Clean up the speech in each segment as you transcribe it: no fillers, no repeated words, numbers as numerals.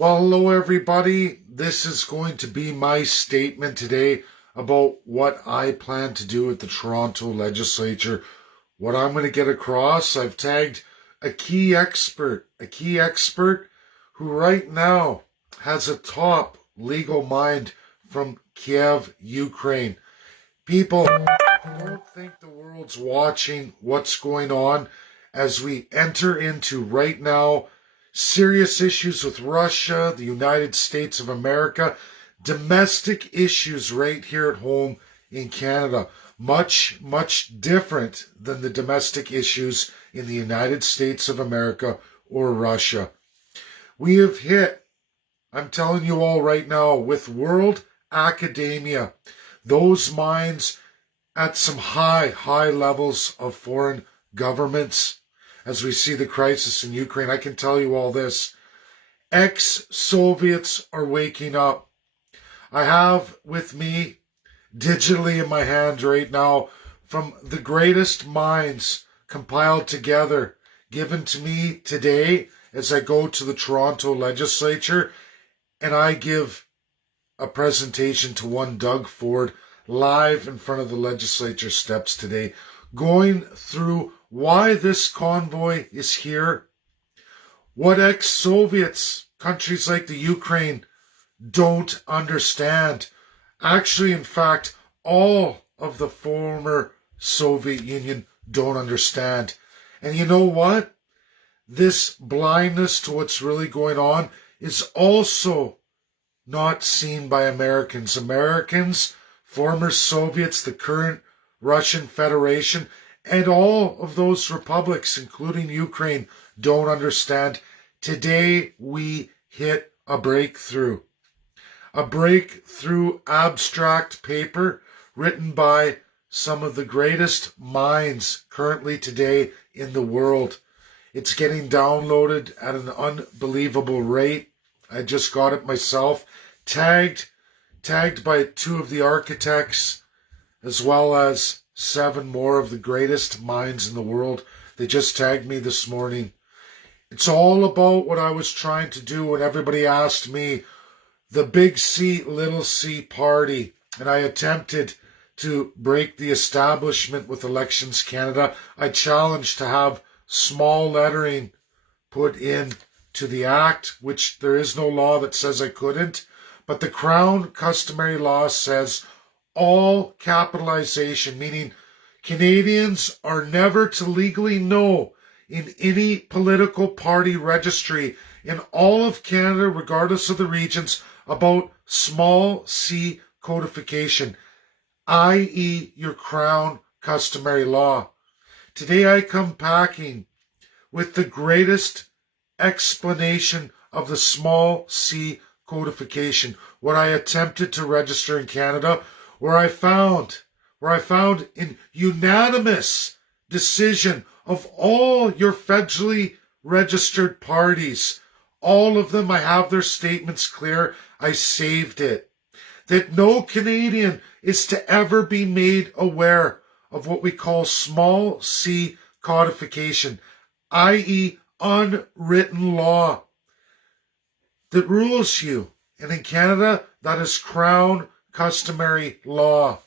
Well, hello everybody. This is going to be my statement today about what I plan to do at the Toronto Legislature. What I'm going to get across, I've tagged a key expert who right now has a top legal mind from Kiev, Ukraine. People, don't think the world's watching what's going on as we enter into right now serious issues with Russia, the United States of America, domestic issues right here at home in Canada. Much, much different than the domestic issues in the United States of America or Russia. We have hit, I'm telling you all right now, with world academia, those minds at some high levels of foreign governments as we see the crisis in Ukraine. I can tell you all this. Ex-Soviets are waking up. I have with me, digitally in my hand right now, from the greatest minds compiled together, given to me today as I go to the Toronto Legislature, and I give a presentation to one Doug Ford live in front of the legislature steps today, going through why this convoy is here, what ex-Soviets, countries like the Ukraine, don't understand. Actually, in fact, all of the former Soviet Union don't understand. And you know what? This blindness to what's really going on is also not seen by Americans. Americans, former Soviets, the current Russian Federation, and all of those republics, including Ukraine, don't understand. Today, we hit a breakthrough. A breakthrough abstract paper written by some of the greatest minds currently today in the world. It's getting downloaded at an unbelievable rate. I just got it myself. Tagged by two of the architects, as well as 7 more of the greatest minds in the world. They just tagged me this morning. It's all about what I was trying to do when everybody asked me, the big C, little c party, and I attempted to break the establishment with Elections Canada. I challenged to have small lettering put in to the act, which there is no law that says I couldn't, but the Crown customary law says all capitalization, meaning Canadians are never to legally know in any political party registry in all of Canada, regardless of the regions, about small c codification, i.e. your Crown customary law. Today I come packing with the greatest explanation of the small c codification, what I attempted to register in Canada, where I found in unanimous decision of all your federally registered parties, all of them, I have their statements clear, I saved it, that no Canadian is to ever be made aware of what we call small c codification, i.e. unwritten law that rules you. And in Canada, that is Crown customary law,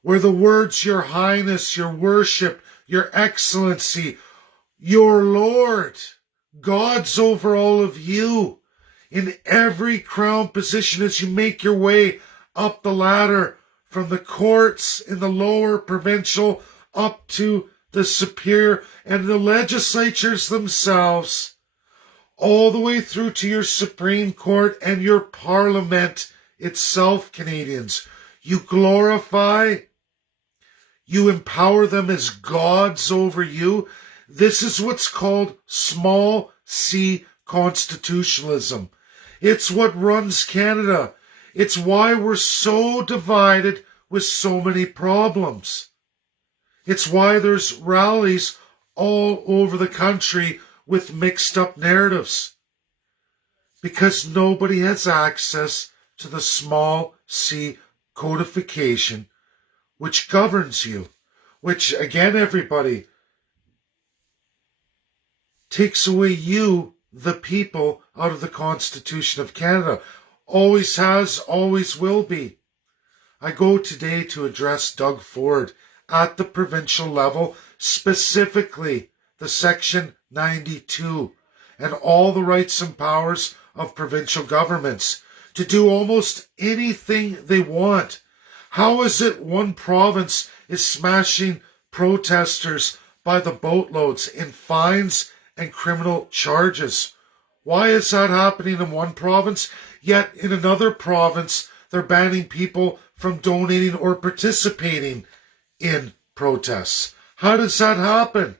where the words Your Highness, Your Worship, Your Excellency, Your Lord, God's over all of you, in every Crown position as you make your way up the ladder from the courts in the lower provincial up to the superior and the legislatures themselves, all the way through to your Supreme Court and your Parliament itself, Canadians. You glorify, you empower them as gods over you. This is what's called small c constitutionalism. It's what runs Canada. It's why we're so divided with so many problems. It's why there's rallies all over the country with mixed up narratives, because nobody has access to the small c codification which governs you, which again, everybody, takes away you the people out of the Constitution of Canada. Always has, always will be. I go today to address Doug Ford at the provincial level, specifically the Section 92 and all the rights and powers of provincial governments to do almost anything they want. How is it one province is smashing protesters by the boatloads in fines and criminal charges? Why is that happening in one province, yet in another province they're banning people from donating or participating in protests? How does that happen?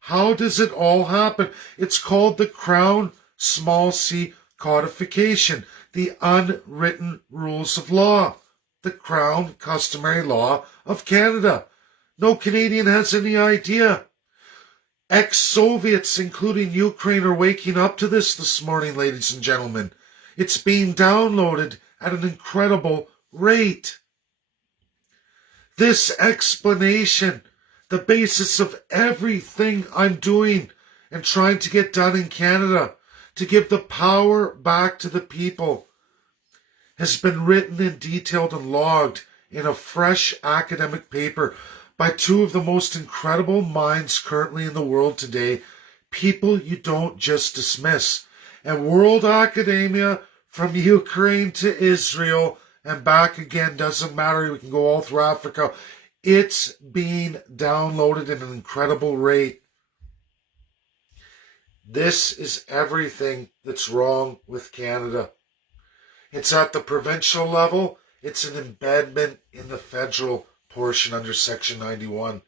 How does it all happen? It's called the Crown Small C Codification, the unwritten rules of law, the Crown Customary Law of Canada. No Canadian has any idea. Ex-Soviets, including Ukraine, are waking up to this morning, ladies and gentlemen. It's being downloaded at an incredible rate. This explanation, the basis of everything I'm doing and trying to get done in Canada, to give the power back to the people, has been written and detailed and logged in a fresh academic paper by two of the most incredible minds currently in the world today, people you don't just dismiss. And world academia, from Ukraine to Israel and back again, doesn't matter, we can go all through Africa, it's being downloaded at an incredible rate. This is everything that's wrong with Canada. It's at the provincial level. It's an embedment in the federal portion under Section 91.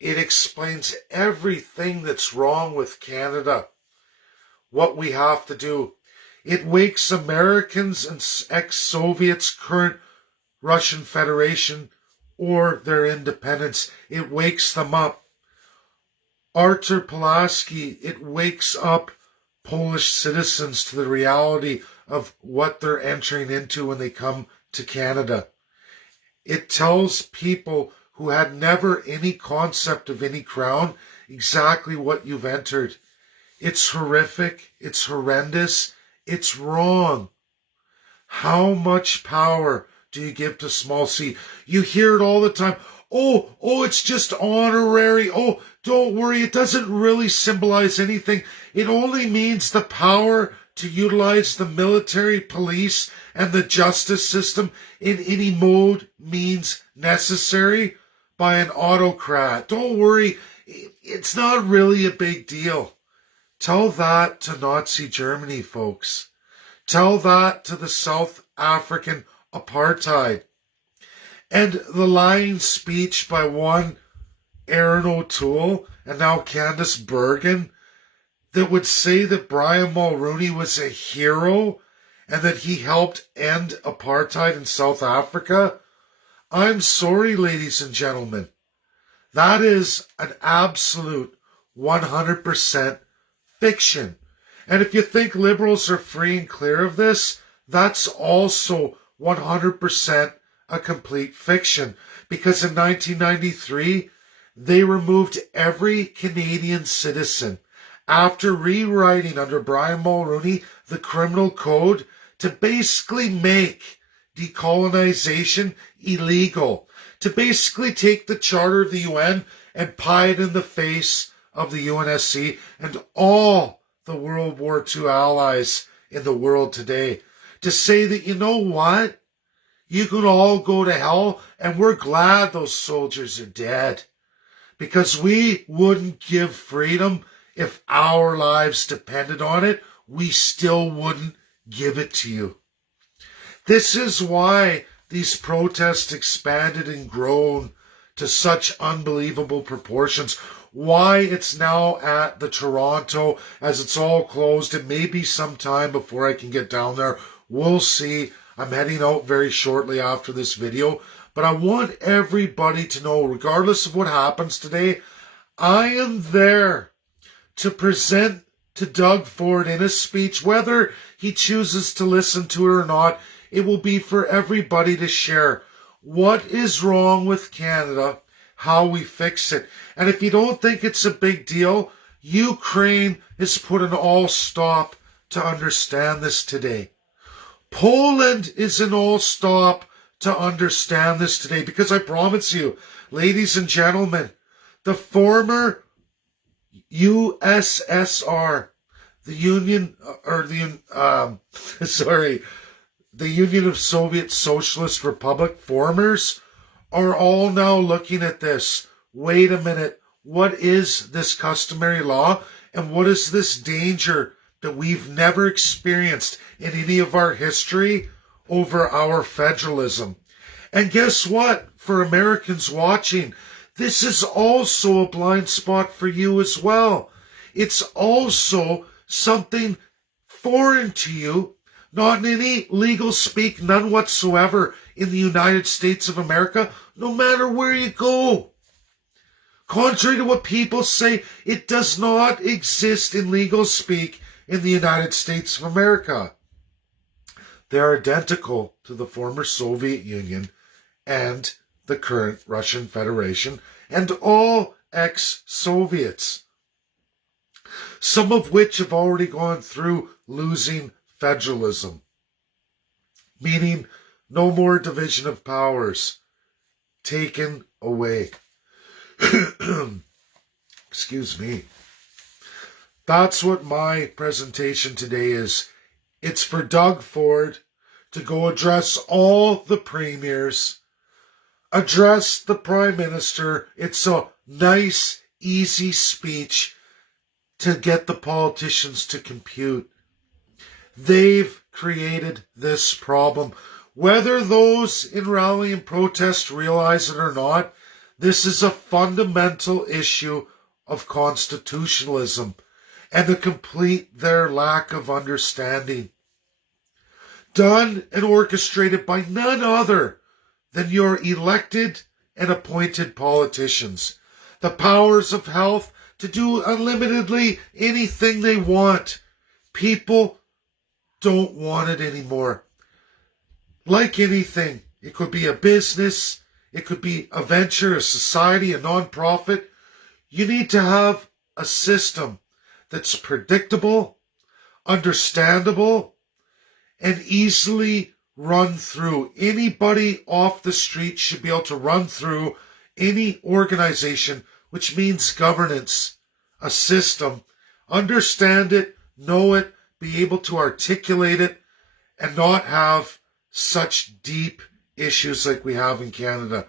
It explains everything that's wrong with Canada, what we have to do. It wakes Americans and ex-Soviets, current Russian Federation, or their independence. It wakes them up. Artur Pulaski, it wakes up Polish citizens to the reality of what they're entering into when they come to Canada. It tells people who had never any concept of any crown exactly what you've entered. It's horrific, it's horrendous, it's wrong. How much power do you give to small c? You hear it all the time. Oh, it's just honorary. Oh, don't worry, it doesn't really symbolize anything. It only means the power to utilize the military, police, and the justice system in any mode, means necessary by an autocrat. Don't worry, it's not really a big deal. Tell that to Nazi Germany, folks. Tell that to the South African apartheid. And the lying speech by one Aaron O'Toole and now Candice Bergen that would say that Brian Mulroney was a hero and that he helped end apartheid in South Africa. I'm sorry, ladies and gentlemen. That is an absolute 100% fiction. And if you think liberals are free and clear of this, that's also 100% a complete fiction. Because in 1993, they removed every Canadian citizen after rewriting under Brian Mulroney the criminal code to basically make decolonization illegal, to basically take the Charter of the UN and pie it in the face of the UNSC and all the World War II allies in the world today, to say that, you know what, you can all go to hell and we're glad those soldiers are dead, because we wouldn't give freedom if our lives depended on it. We still wouldn't give it to you. This is why these protests expanded and grown to such unbelievable proportions. Why it's now at the Toronto, as it's all closed. It may be some time before I can get down there. We'll see. I'm heading out very shortly after this video. But I want everybody to know, regardless of what happens today, I am there to present to Doug Ford in his speech, whether he chooses to listen to it or not. It will be for everybody to share what is wrong with Canada, how we fix it. And if you don't think it's a big deal, Ukraine has put an all stop to understand this today. Poland is an all stop to understand this today, because I promise you, ladies and gentlemen, the former USSR, the Union, the Union of Soviet Socialist Republic formers, are all now looking at this. Wait a minute. What is this customary law? And what is this danger that we've never experienced in any of our history over our federalism? And guess what? For Americans watching, this is also a blind spot for you as well. It's also something foreign to you, not in any legal speak, none whatsoever in the United States of America, no matter where you go. Contrary to what people say, it does not exist in legal speak in the United States of America. They are identical to the former Soviet Union and the current Russian Federation and all ex-Soviets, some of which have already gone through losing federalism, meaning no more division of powers, taken away. Excuse me. That's what my presentation today is. It's for Doug Ford to go address all the premiers, address the Prime Minister. It's a nice, easy speech to get the politicians to compute. They've created this problem. Whether those in rally and protest realize it or not, this is a fundamental issue of constitutionalism and to complete their lack of understanding. Done and orchestrated by none other than your elected and appointed politicians. The powers of health to do unlimitedly anything they want. People don't want it anymore. Like anything, it could be a business, it could be a venture, a society, a non-profit. You need to have a system that's predictable, understandable, and easily run through. Anybody off the street should be able to run through any organization, which means governance, a system, understand it, know it, be able to articulate it, and not have such deep issues like we have in Canada.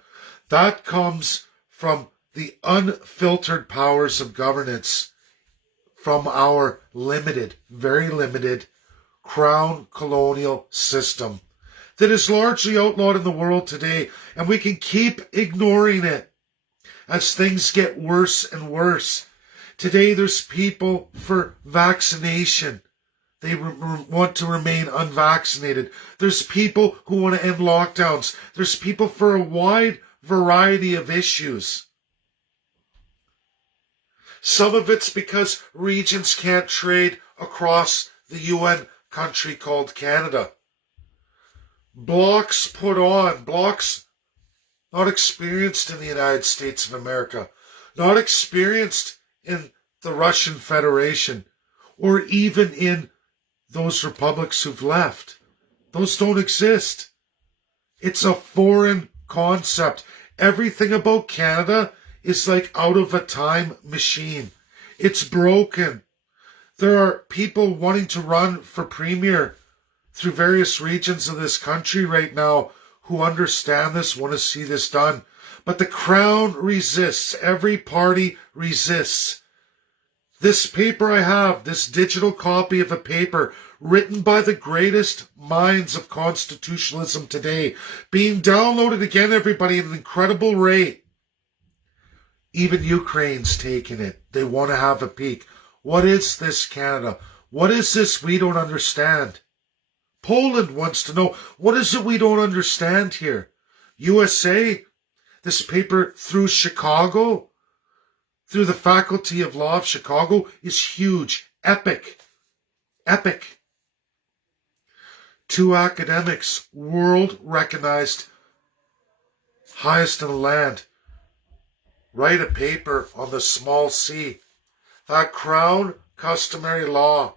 That comes from the unfiltered powers of governance from our limited, very limited crown colonial system that is largely outlawed in the world today, and we can keep ignoring it as things get worse and worse. Today there's people for vaccination. They want to remain unvaccinated. There's people who want to end lockdowns. There's people for a wide variety of issues. Some of it's because regions can't trade across the UN country called Canada. Blocks not experienced in the United States of America, not experienced in the Russian Federation, or even in those republics who've left. Those don't exist. It's a foreign concept. Everything about Canada is like out of a time machine. It's broken. There are people wanting to run for premier through various regions of this country right now who understand this, want to see this done. But the Crown resists. Every party resists. This paper I have, this digital copy of a paper written by the greatest minds of constitutionalism today, being downloaded again, everybody, at an incredible rate. Even Ukraine's taking it. They want to have a peek. What is this, Canada? What is this we don't understand? Poland wants to know, what is it we don't understand here? USA, this paper through Chicago, through the Faculty of Law of Chicago, is huge. Epic. Epic. Two academics, world recognized, highest in the land, write a paper on the small c. That crown customary law,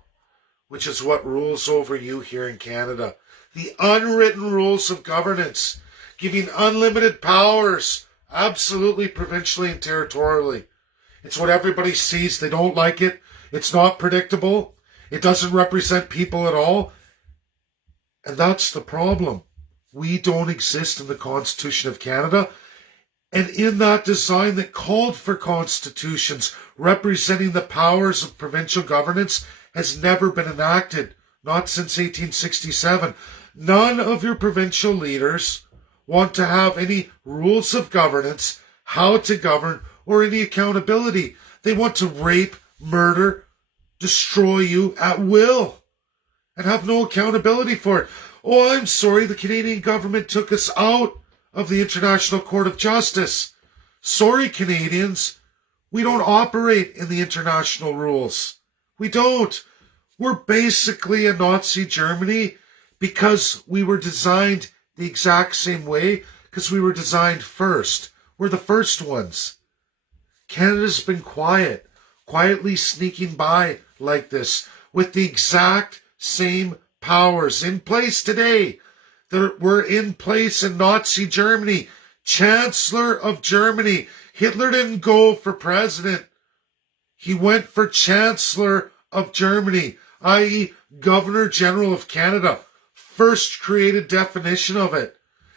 which is what rules over you here in Canada. The unwritten rules of governance, giving unlimited powers, absolutely provincially and territorially. It's what everybody sees. They don't like it. It's not predictable. It doesn't represent people at all. And that's the problem. We don't exist in the Constitution of Canada. And in that design that called for constitutions representing the powers of provincial governance has never been enacted, not since 1867. None of your provincial leaders want to have any rules of governance, how to govern, or any accountability. They want to rape, murder, destroy you at will and have no accountability for it. Oh, I'm sorry, the Canadian government took us out of the International Court of Justice. Sorry, Canadians, we don't operate in the international rules. We don't. We're basically a Nazi Germany because we were designed the exact same way, because we were designed first. We're the first ones. Canada's been quietly sneaking by like this, with the exact same powers in place today that were in place in Nazi Germany. Chancellor of Germany. Hitler didn't go for president. He went for Chancellor of Germany, i.e. Governor General of Canada. First created definition of it.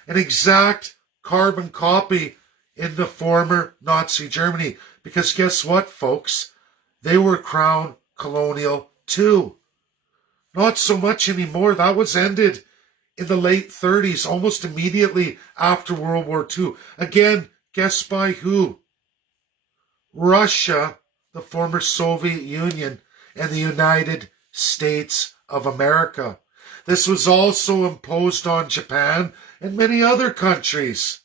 An exact carbon copy in the former Nazi Germany. Because guess what, folks? They were crown colonial too. Not so much anymore. That was ended in the late 30s, almost immediately after World War II. Again, guess by who? Russia, the former Soviet Union, and the United States of America. This was also imposed on Japan and many other countries.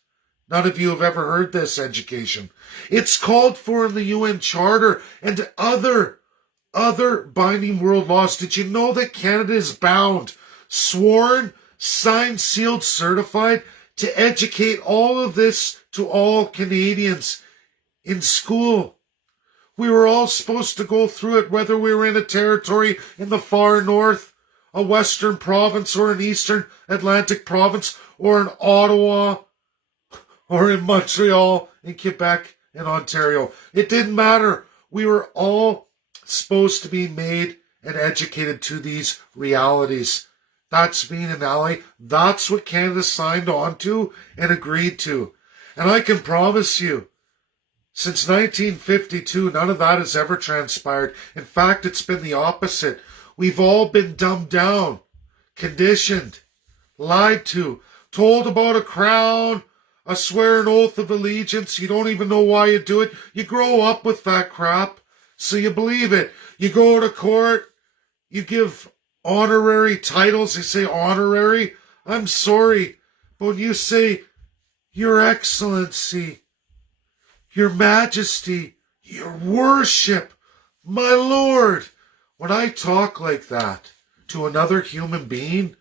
None of you have ever heard this, education. It's called for in the UN Charter and other binding world laws. Did you know that Canada is bound, sworn, signed, sealed, certified to educate all of this to all Canadians in school? We were all supposed to go through it, whether we were in a territory in the far north, a western province, or an eastern Atlantic province, or in Ottawa, or in Montreal, in Quebec, in Ontario. It didn't matter. We were all supposed to be made and educated to these realities. That's being an ally. That's what Canada signed on to and agreed to. And I can promise you, since 1952, none of that has ever transpired. In fact, it's been the opposite. We've all been dumbed down, conditioned, lied to, told about a crown, a swear an oath of allegiance. You don't even know why you do it. You grow up with that crap, so you believe it. You go to court, you give honorary titles. They say honorary. I'm sorry, but when you say Your Excellency, Your Majesty, Your Worship, my Lord, when I talk like that to another human being,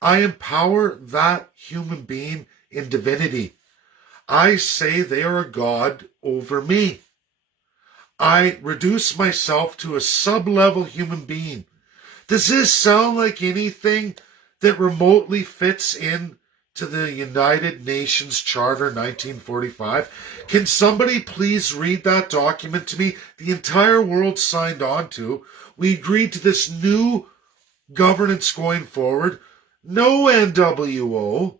I empower that human being in divinity. I say they are a god over me. I reduce myself to a sub-level human being. Does this sound like anything that remotely fits in to the United Nations Charter 1945? Can somebody please read that document to me? The entire world signed on to. We agreed to this new governance going forward. No NWO.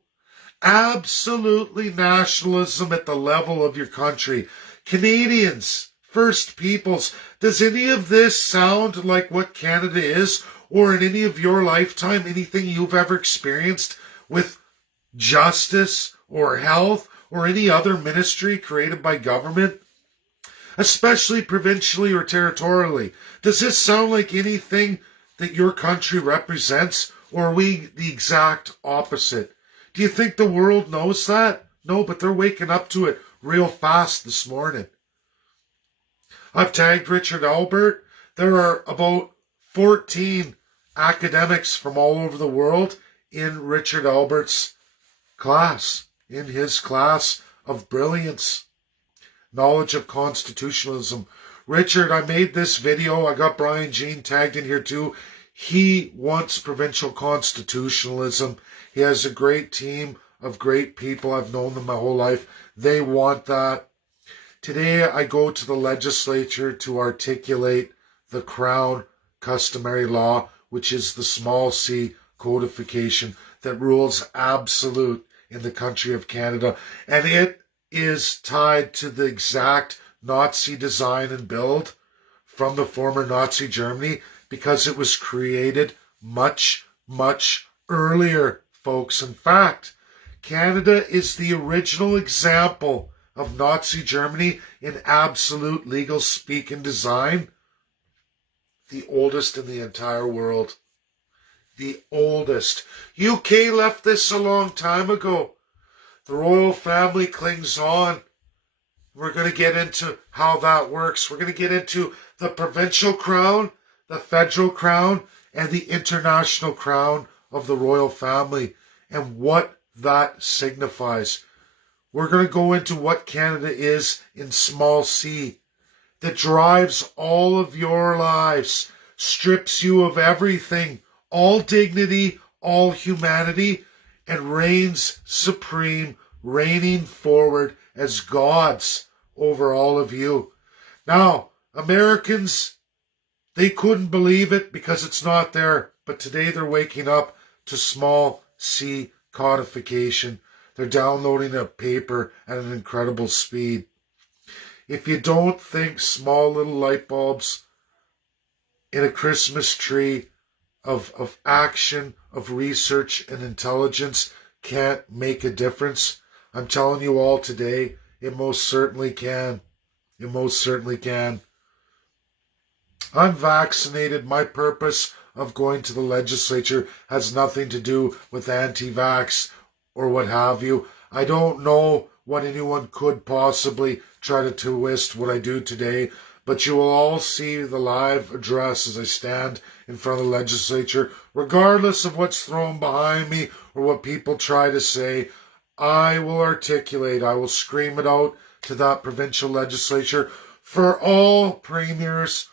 Absolutely nationalism at the level of your country. Canadians, First Peoples, does any of this sound like what Canada is, or in any of your lifetime, anything you've ever experienced with justice or health or any other ministry created by government, especially provincially or territorially? Does this sound like anything that your country represents, or are we the exact opposite? Do you think the world knows that? No, but they're waking up to it real fast this morning. I've tagged Richard Albert. There are about 14 academics from all over the world in Richard Albert's class, in his class of brilliance, knowledge of constitutionalism. Richard, I made this video. I got Brian Jean tagged in here too. He wants provincial constitutionalism. He has a great team of great people. I've known them my whole life. They want that. Today I go to the legislature to articulate the Crown customary law, which is the small c codification that rules absolute in the country of Canada. And it is tied to the exact Nazi design and build from the former Nazi Germany because it was created much, much earlier, folks. In fact, Canada is the original example of Nazi Germany in absolute legal speak and design. The oldest in the entire world. The oldest. UK left this a long time ago. The royal family clings on. We're going to get into how that works. We're going to get into the provincial crown, the federal crown, and the international crown of the royal family and what that signifies. We're going to go into what Canada is in small c that drives all of your lives, strips you of everything, all dignity, all humanity, and reigns supreme, reigning forward as gods over all of you. Now, Americans, they couldn't believe it because it's not there, but today they're waking up to small c codification. They're downloading a paper at an incredible speed. If you don't think small little light bulbs in a Christmas tree of action, of research and intelligence can't make a difference, I'm telling you all today, it most certainly can. It most certainly can. I'm vaccinated. My purpose of going to the legislature has nothing to do with anti-vax or what have you. I don't know what anyone could possibly try to twist what I do today, but you will all see the live address as I stand in front of the legislature, regardless of what's thrown behind me or what people try to say. I will articulate, I will scream it out to that provincial legislature for all premiers,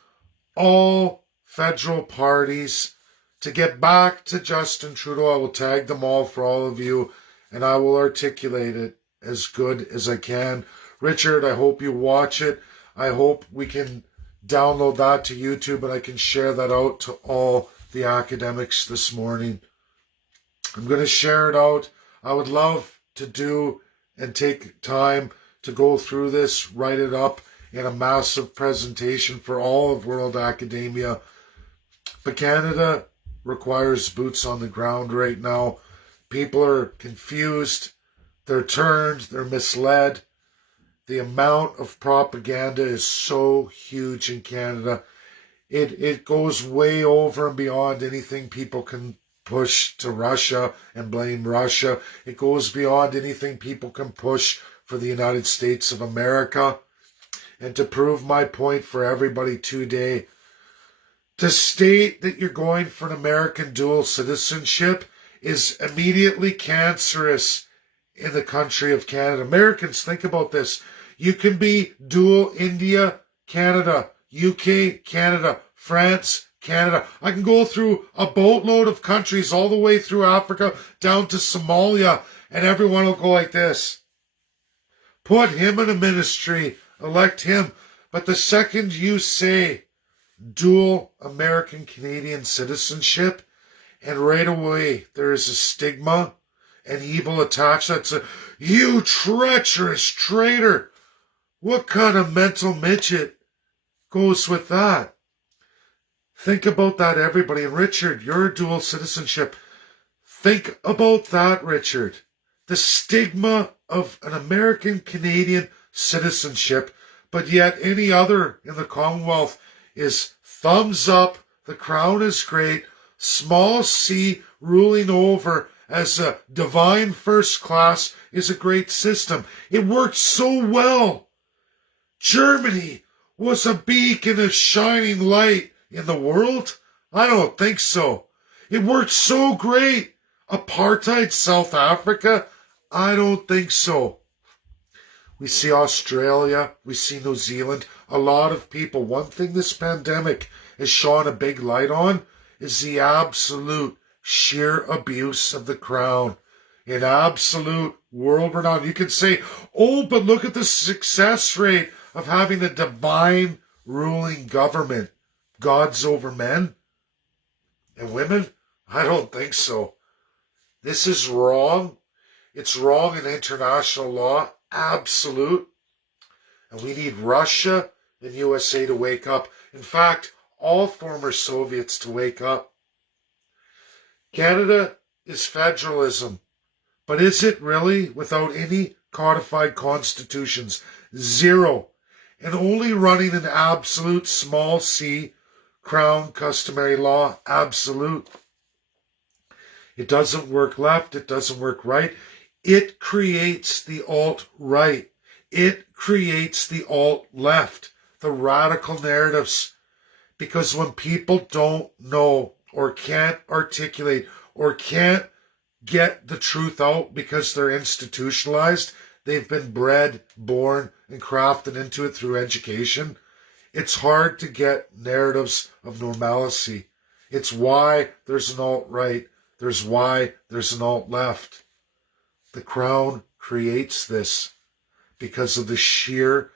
all federal parties, to get back to Justin Trudeau. I will tag them all for all of you, and I will articulate it as good as I can. Richard, I hope you watch it. I hope we can download that to YouTube and I can share that out to all the academics this morning. I'm going to share it out. I would love to do and take time to go through this, write it up in a massive presentation for all of world academia. But Canada requires boots on the ground right now. People are confused, they're turned, they're misled. The amount of propaganda is so huge in Canada. It goes way over and beyond anything people can push to Russia and blame Russia. It goes beyond anything people can push for the United States of America. And to prove my point for everybody today, to state that you're going for an American dual citizenship is immediately cancerous in the country of Canada. Americans, think about this. You can be dual India, Canada, UK, Canada, France, Canada. I can go through a boatload of countries all the way through Africa down to Somalia, and everyone will go like this. Put him in a ministry, elect him. But the second you say dual American Canadian citizenship, and right away there is a stigma and evil attached. That's a, you treacherous traitor. What kind of mental midget goes with that? Think about that, everybody. And Richard, your dual citizenship. Think about that, Richard. The stigma of an American Canadian citizenship, but yet any other in the Commonwealth is thumbs up, the Crown is great, small c ruling over as a divine first class is a great system. It worked so well. Germany was a beacon of shining light in the world? I don't think so. It worked so great. Apartheid South Africa? I don't think so. We see Australia, we see New Zealand, a lot of people. One thing this pandemic has shone a big light on is the absolute sheer abuse of the crown. In absolute world renown. You could say, oh, but look at the success rate of having a divine ruling government. Gods over men and women? I don't think so. This is wrong. It's wrong in international law. Absolute. And we need Russia and USA to wake up. In fact, all former Soviets to wake up. Canada is federalism. But is it really without any codified constitutions? Zero. And only running an absolute small c crown customary law. Absolute. It doesn't work left. It doesn't work right. It creates the alt-right. It creates the alt-left. The radical narratives. Because when people don't know or can't articulate or can't get the truth out because they're institutionalized, they've been bred, born, and crafted into it through education, it's hard to get narratives of normalcy. It's why there's an alt-right. There's why there's an alt-left. The crown creates this because of the sheer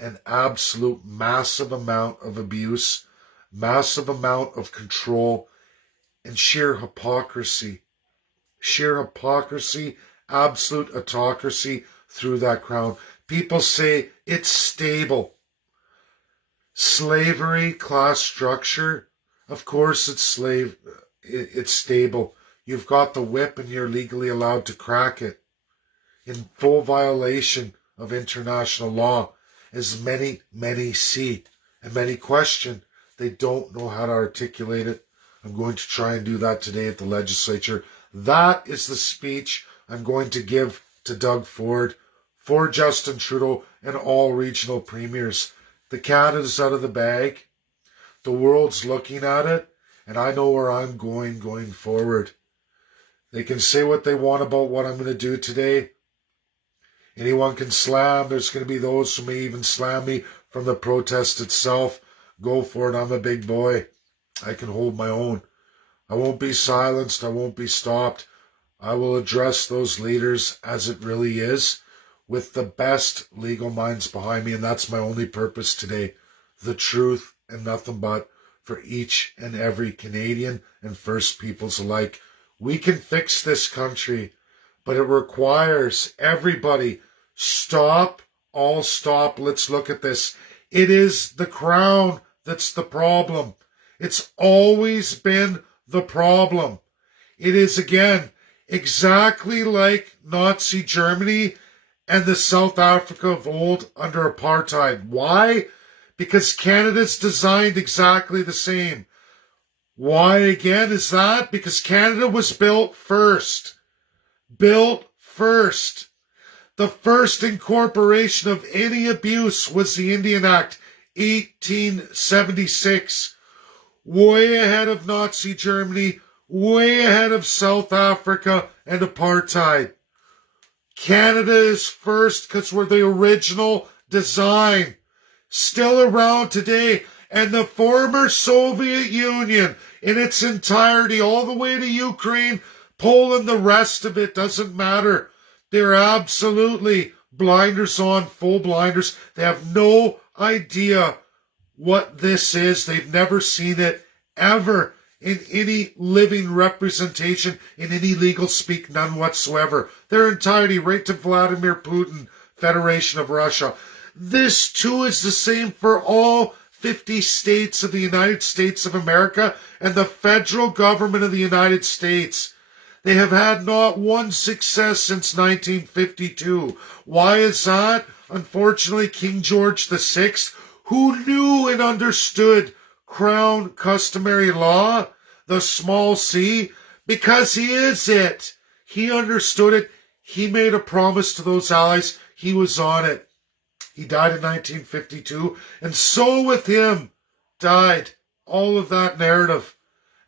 and absolute massive amount of abuse, massive amount of control, and sheer hypocrisy. Sheer hypocrisy, absolute autocracy through that crown. People say it's stable. Slavery, class structure, of course it's stable. You've got the whip and you're legally allowed to crack it in full violation of international law, as many see and many question. They don't know how to articulate it. I'm going to try and do that today at the legislature. That is the speech I'm going to give to Doug Ford, for Justin Trudeau, and all regional premiers. The cat is out of the bag. The world's looking at it, and I know where I'm going forward. They can say what they want about what I'm going to do today. Anyone can slam. There's going to be those who may even slam me from the protest itself. Go for it. I'm a big boy. I can hold my own. I won't be silenced. I won't be stopped. I will address those leaders as it really is, with the best legal minds behind me, and that's my only purpose today. The truth and nothing but, for each and every Canadian and First Peoples alike. We can fix this country, but it requires everybody. Stop, all stop. Let's look at this. It is the crown that's the problem. It's always been the problem. It is, again, exactly like Nazi Germany and the South Africa of old under apartheid. Why? Because Canada's designed exactly the same. Why again is that? Because Canada was built first. Built first. The first incorporation of any abuse was the Indian Act, 1876. Way ahead of Nazi Germany, way ahead of South Africa and apartheid. Canada is first because we're the original design. Still around today. And the former Soviet Union in its entirety, all the way to Ukraine, Poland, the rest of it doesn't matter. They're absolutely blinders on, full blinders. They have no idea what this is. They've never seen it ever in any living representation, in any legal speak, none whatsoever. Their entirety, right to Vladimir Putin, Federation of Russia. This too is the same for all 50 states of the United States of America and the federal government of the United States. They have had not one success since 1952. Why is that? Unfortunately, King George VI, who knew and understood crown customary law, the small c, because he is it. He understood it. He made a promise to those allies. He was on it. He died in 1952, and so with him died all of that narrative.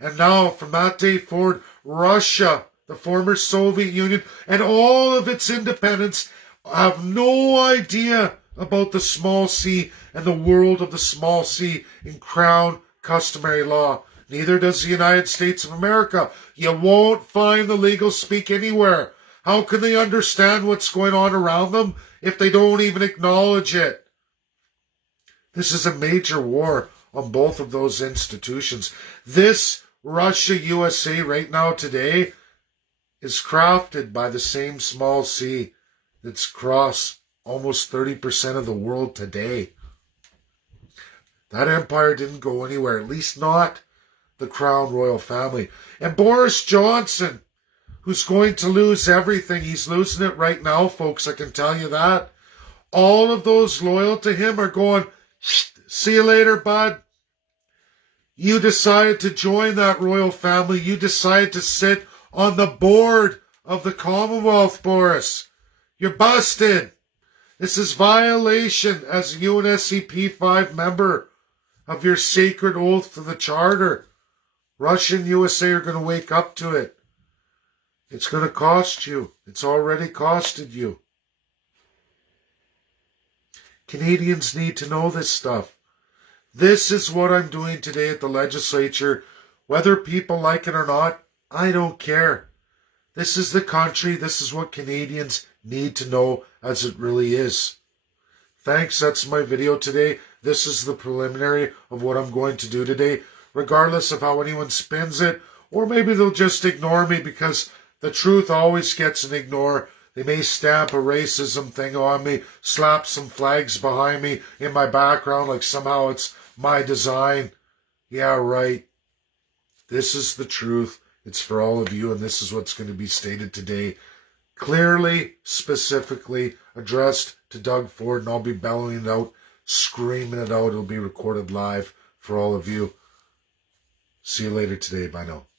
And now, from that day forward, Russia, the former Soviet Union, and all of its independents, have no idea about the small c and the world of the small c in Crown customary law. Neither does the United States of America. You won't find the legal speak anywhere. How can they understand what's going on around them if they don't even acknowledge it? This is a major war on both of those institutions. This Russia-USA right now today is crafted by the same small c that's across almost 30% of the world today. That empire didn't go anywhere, at least not the Crown Royal family. And Boris Johnson, who's going to lose everything, he's losing it right now, folks, I can tell you that. All of those loyal to him are going, see you later, bud. You decided to join that royal family. You decided to sit on the board of the Commonwealth, Boris. You're busted. This is violation as a UNSCP 5 member of your sacred oath to the Charter. Russia and USA are going to wake up to it. It's going to cost you. It's already costed you. Canadians need to know this stuff. This is what I'm doing today at the legislature. Whether people like it or not, I don't care. This is the country. This is what Canadians need to know as it really is. Thanks. That's my video today. This is the preliminary of what I'm going to do today, regardless of how anyone spins it, or maybe they'll just ignore me because the truth always gets an ignore. They may stamp a racism thing on me, slap some flags behind me in my background like somehow it's my design. Yeah, right. This is the truth. It's for all of you, and this is what's going to be stated today. Clearly, specifically addressed to Doug Ford, and I'll be bellowing it out, screaming it out. It'll be recorded live for all of you. See you later today. Bye now.